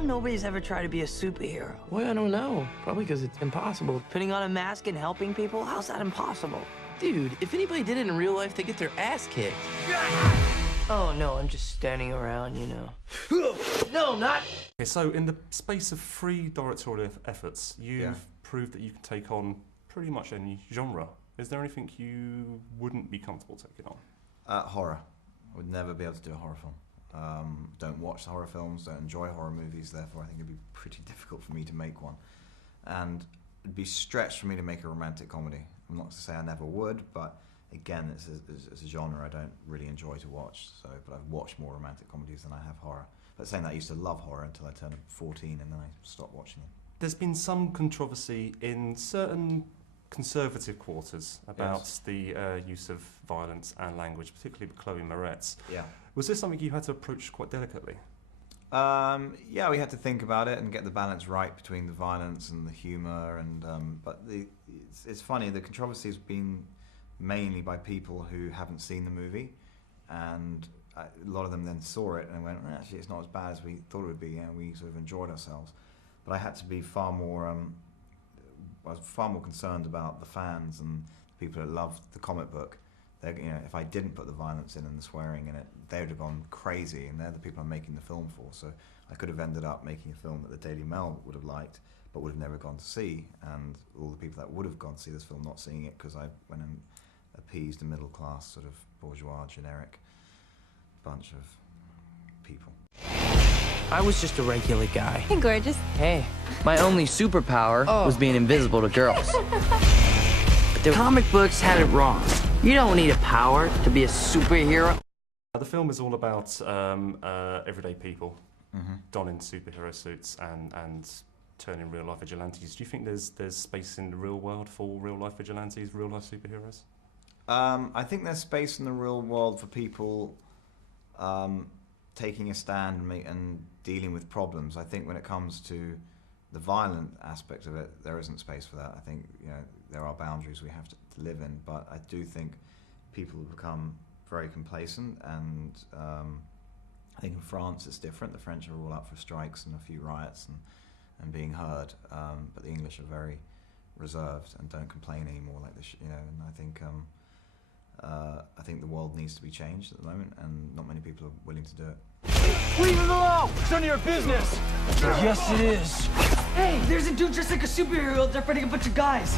come nobody's ever tried to be a superhero? Well, I don't know. Probably because it's impossible. Putting on a mask and helping people? How's that impossible? Dude, if anybody did it in real life, they get their ass kicked. Oh, no, I'm just standing around, you know. No, not... Okay, so in the space of 3 directorial efforts, you've proved that you can take on pretty much any genre. Is there anything you wouldn't be comfortable taking on? Horror. I would never be able to do a horror film. Don't watch horror films, don't enjoy horror movies, therefore I think it'd be pretty difficult for me to make one. And it'd be stretched for me to make a romantic comedy. I'm not to say I never would, but again, it's a genre I don't really enjoy to watch, but I've watched more romantic comedies than I have horror. But saying that, I used to love horror until I turned 14 and then I stopped watching them. There's been some controversy in certain conservative quarters about the use of violence and language, particularly with Chloe Moretz. Yeah. Was this something you had to approach quite delicately? Yeah, we had to think about it and get the balance right between the violence and the humour. And but it's funny, the controversy has been mainly by people who haven't seen the movie, and a lot of them then saw it and went, well, actually, it's not as bad as we thought it would be, and we sort of enjoyed ourselves. But I had to be far more. I was far more concerned about the fans and the people that loved the comic book. You know, if I didn't put the violence in and the swearing in it, they would have gone crazy, and they're the people I'm making the film for. So I could have ended up making a film that the Daily Mail would have liked, but would have never gone to see, and all the people that would have gone to see this film not seeing it because I went and appeased a middle class, sort of bourgeois, generic bunch of people. I was just a regular guy. Hey, gorgeous. Hey, my only superpower was being invisible to girls. The comic books had it wrong. You don't need a power to be a superhero. The film is all about everyday people donning superhero suits and turning real-life vigilantes. Do you think there's space in the real world for real-life vigilantes, real-life superheroes? I think there's space in the real world for people taking a stand and dealing with problems. I think when it comes to the violent aspect of it, there isn't space for that. I think there are boundaries we have to live in, but I do think people have become very complacent, and I think in France it's different. The French are all up for strikes and a few riots and being heard, but the English are very reserved and don't complain anymore like this. And I think the world needs to be changed at the moment, and not many people are willing to do it. Leave him alone! It's none of your business! Yes, it is. Hey, there's a dude dressed like a superhero there fighting a bunch of guys.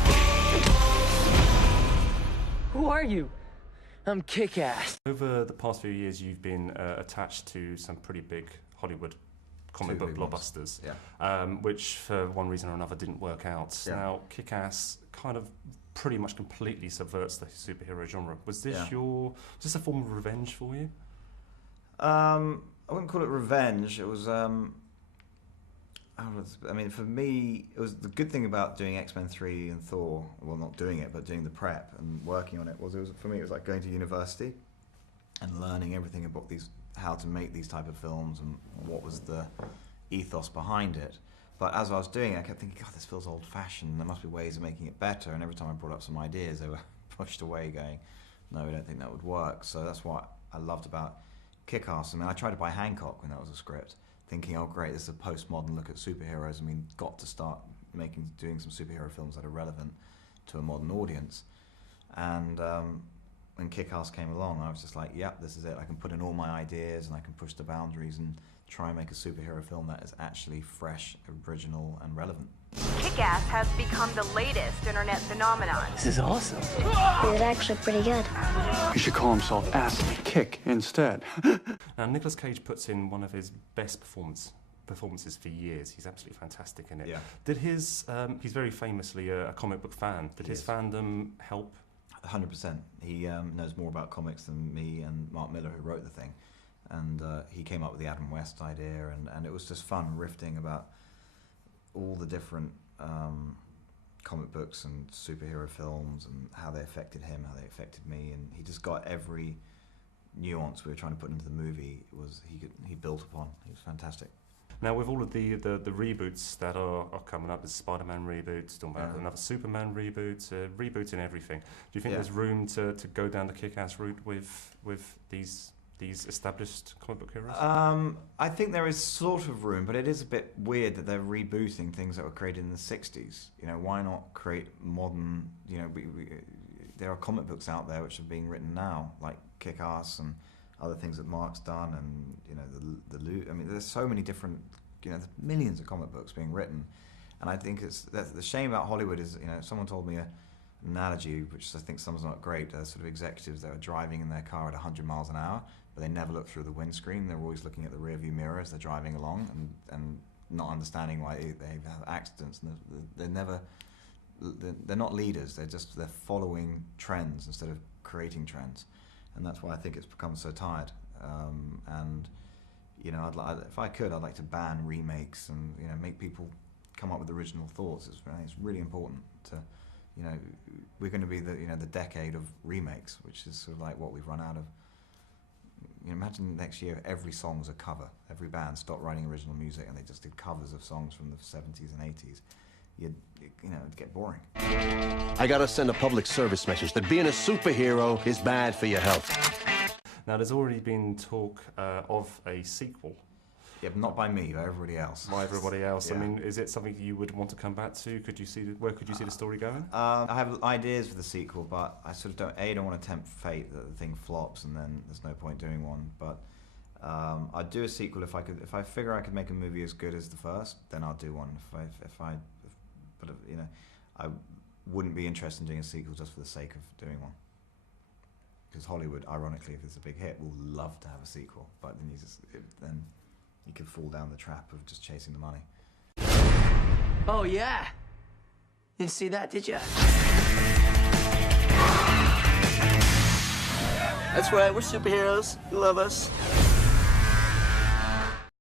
Who are you? I'm Kick-Ass. Over the past few years, you've been attached to some pretty big Hollywood comic book blockbusters, which for one reason or another didn't work out. Yeah. Now, Kick-Ass kind of pretty much completely subverts the superhero genre. Was this a form of revenge for you? I wouldn't call it revenge. It was, I mean, for me, it was the good thing about doing X-Men 3 and Thor, well, not doing it, but doing the prep and working on it, for me, it was like going to university and learning everything about how to make these type of films and what was the ethos behind it. But as I was doing it, I kept thinking, God, this feels old-fashioned. There must be ways of making it better. And every time I brought up some ideas, they were pushed away going, no, we don't think that would work. So that's what I loved about Kick-Ass. I mean, I tried to buy Hancock when that was a script, thinking, oh great, this is a postmodern look at superheroes, and we got to start doing some superhero films that are relevant to a modern audience. And when Kick-Ass came along, I was just like, yep, this is it. I can put in all my ideas and I can push the boundaries and try and make a superhero film that is actually fresh, original, and relevant. Kick-Ass has become the latest internet phenomenon. This is awesome. It's actually pretty good. He should call himself Ass Kick instead. Now, Nicolas Cage puts in one of his best performances for years. He's absolutely fantastic in it. Yeah. Did he's very famously a comic book fan. Did his fandom help? 100%. He knows more about comics than me and Mark Miller, who wrote the thing. And he came up with the Adam West idea, and it was just fun riffing about all the different comic books and superhero films and how they affected him, how they affected me, and he just got every nuance we were trying to put into the movie. He built upon. He was fantastic. Now, with all of the reboots that are coming up, there's Spider-Man reboots, talking about another Superman reboot, rebooting everything. Do you think there's room to go down the Kick-Ass route with these these established comic book heroes? I think there is sort of room, but it is a bit weird that they're rebooting things that were created in the 60s. You know, why not create modern, you know, there are comic books out there which are being written now, like Kick-Ass and other things that Mark's done, and, you know, I mean, there's so many different, you know, there's millions of comic books being written. And I think the shame about Hollywood is, you know, someone told me an analogy, which I think someone's not great, sort of executives that are driving in their car at 100 miles an hour, but they never look through the windscreen. They're always looking at the rearview mirror as they're driving along, and not understanding why they have accidents. And they're not leaders. They're following trends instead of creating trends, and that's why I think it's become so tired. And you know, if I could, I'd like to ban remakes and, you know, make people come up with original thoughts. It's really important to, you know, we're going to be the decade of remakes, which is sort of like what we've run out of. You know, imagine next year every song's a cover. Every band stopped writing original music and they just did covers of songs from the 70s and 80s. You know, it'd get boring. I gotta send a public service message that being a superhero is bad for your health. Now, there's already been talk of a sequel. Yeah, but not by me, by everybody else. By everybody else. Yeah. I mean, is it something you would want to come back to? Where could you see the story going? I have ideas for the sequel, but I sort of don't want to tempt fate that the thing flops and then there's no point doing one. But I'd do a sequel if I figure I could make a movie as good as the first, then I'll do one. But you know, I wouldn't be interested in doing a sequel just for the sake of doing one. Because Hollywood, ironically, if it's a big hit, will love to have a sequel, but then you could fall down the trap of just chasing the money. Oh, yeah? Didn't see that, did ya? That's right, we're superheroes. You love us.